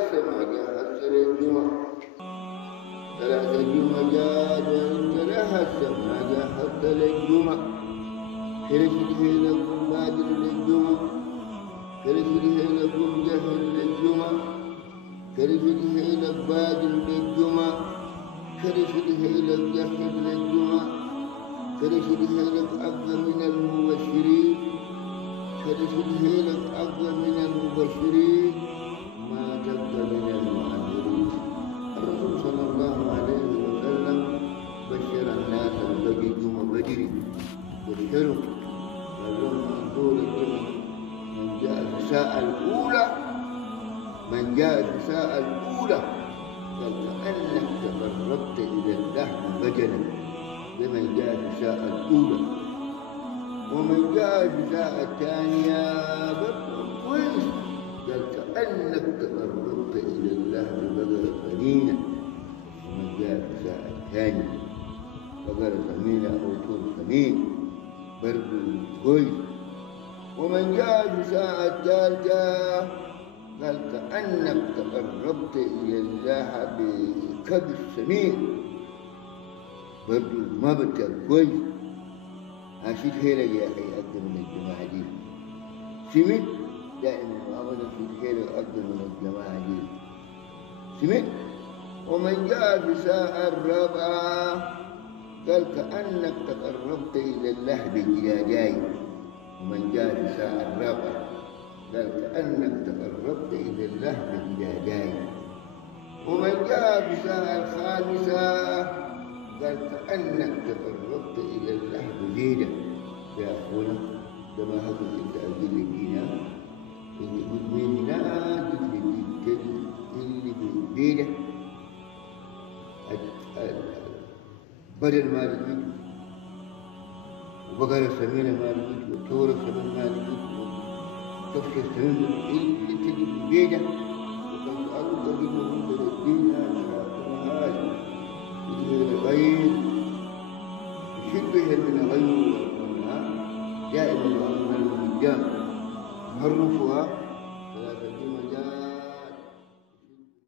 هسه ما جاء هسه للجمعة، ثلاثة جمعة جاءت وانت لا هسه ما جاء هسه للجمعة، كرشته لكم بادر للجمعة، كرشته لكم جهل للجمعة، كرشته لك بادر للجمعة، كرشته لك جهل للجمعة، كرشته لك أفضل من المبشرين، كرشته لك أفضل من المبشرين ما تبقى من المعذرين. الرسول صلى الله عليه وسلم بشر الناس بقي جمعة بدري، بشرهم قال لهم انظروا الجمعة من جاء في الساعة الأولى، من جاء في الساعة الأولى قال كأنك تقربت إلى اللحم بدنا لمن جاء في الساعة الأولى، ومن جاء في الساعة الثانية برضه كويس قال كأنك تقربت إلى اللحم بقرة ثمينة، ومن جاء في الساعة الثانية بقرة ثمينة أو طول ثمين برضه كويس، ومن جاء في الساعة الثالثة قال كأنك تقربت إلى الله بكبش سمين برضو ما بتر كويس. عشان هيلا يا أخي أقدم من الجماعة دي، سمعت دائما وأبدا في هيلا أقدم من الجماعة دي سمعت. ومن جاء في الساعة الرابعة قال كأنك تقربت إلى الله بجلاجاي، ومن جاء في الساعة الرابعة قال كأنك تقربت إلى الله بجلاجاي، ومن جاء في الساعة الخامسة قال كأنك تقربت إلى الله بزيدة. يا أخونا ده ما هذا أنت أقول لك هنا أنت قلت من هنا اللي بزيدة بدل ما لقيت، وبقرة ثمينة ما لقيت، وثورة ثمين ما لقيت، وكبشة ثمين اللي تجي بزيدة، وكنت أقول قبل ما كنت لدينا هذا الغير شبه من الغير والقرآن دائما وأمر القدام معرفها ثلاثة جمجات